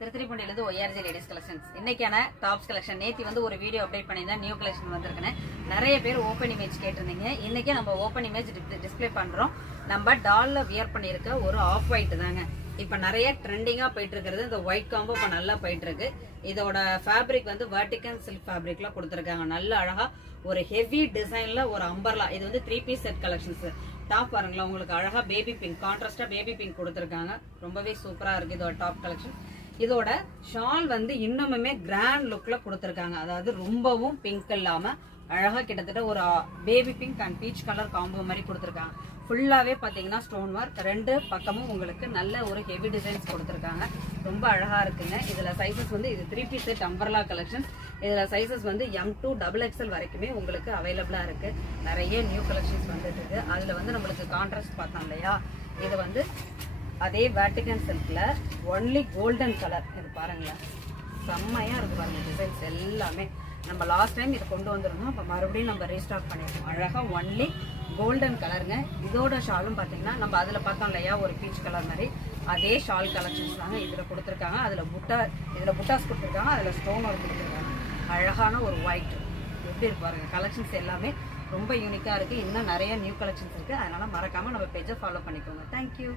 திருத்திரிப்பூண்டியிலிருந்து ORG ladies collections. இன்னைக்கான tops collection. நேத்தி வந்து ஒரு வீடியோ அப்டேட் பண்ணியிருந்தேன், நியூ கலெக்ஷன் வந்திருக்குன்னு. நிறைய பேர் ஓப்பன் இமேஜ் கேட்டிருந்தீங்க. இன்னைக்கே நம்ம ஓப்பன் இமேஜ் டிஸ்பிளே பண்றோம். நம்ம டால்ல வியர் பண்ணியிருக்க ஒரு ஆஃப் ஒயிட் தாங்க. இப்ப நிறைய ட்ரெண்டிங்கா போயிட்டு இருக்கிறது இந்த ஒயிட் காம்போ இப்ப நல்லா போயிட்டு இருக்கு. இதோட ஃபேப்ரிக் வந்து வெர்டிகல் சில்க் ஃபேப்ரிக்ல கொடுத்துருக்காங்க. நல்ல அழகா ஒரு ஹெவி டிசைன்ல ஒரு அம்பர்லா. இது வந்து 3 பீஸ் செட் கலெக்ஷன்ஸ். டாப் பாருங்களா, உங்களுக்கு அழகா பேபி பிங்க் கான்ட்ராஸ்டா பேபி பிங்க் கொடுத்துருக்காங்க. ரொம்பவே சூப்பரா இருக்கு இதோட டாப் கலெக்ஷன். இதோட ஷால் வந்து இன்னுமே கிராண்ட் லுக்ல கொடுத்துருக்காங்க. அதாவது ரொம்பவும் பிங்க் இல்லாம அழகா கிட்டத்தட்ட ஒரு baby pink and peach colour combo மாதிரி கொடுத்துருக்காங்க. ஃபுல்லாவே பாத்தீங்கன்னா ஸ்டோன் ஒர்க், ரெண்டு பக்கமும் உங்களுக்கு நல்ல ஒரு ஹெவி டிசைன்ஸ் கொடுத்துருக்காங்க. ரொம்ப அழகா இருக்குங்க. இதுல சைசஸ் வந்து இது 3 பீஸ் செட் அம்பர்லா கலெக்ஷன்ஸ். இதுல சைசஸ் வந்து M2 XXL வரைக்குமே உங்களுக்கு அவைலபிளா இருக்கு. நிறைய நியூ கலெக்ஷன்ஸ் வந்துட்டு இருக்கு. அதுல வந்து நம்மளுக்கு கான்ட்ராஸ்ட் பார்த்தோம் இல்லையா, இது வந்து அதே வேட்டிகன் சில்க்ல ஒன்லி கோல்டன் கலர். இது பாருங்களேன், செம்மையா இருக்கு பாருங்க. டிசைன்ஸ் எல்லாமே நம்ம லாஸ்ட் டைம் இது கொண்டு வந்துருந்தோம். இப்போ மறுபடியும் நம்ம ரீஸ்டாக் பண்ணிருக்கோம். அழகா ஒன்லி கோல்டன் கலருங்க. இதோட ஷாலும் பாத்தீங்கன்னா நம்ம அதுல பார்த்தோம் இல்லையா ஒரு பீச் கலர் மாதிரி, அதே ஷால் கலெக்ஷன்ஸ் தாங்க இதுல கொடுத்துருக்காங்க. இதுல புட்டாஸ் கொடுத்துருக்காங்க, அதுல ஸ்டோன் ஒர்க் கொடுத்துருக்காங்க. அழகான ஒரு ஒயிட் எப்படி இருக்கு பாருங்க. கலெக்ஷன்ஸ் எல்லாமே ரொம்ப யூனிக்கா இருக்கு. இன்னும் நிறைய நியூ கலெக்ஷன்ஸ் இருக்கு. அதனால மறக்காம நம்ம பேஜை ஃபாலோ பண்ணிக்கோங்க. தேங்க்யூ.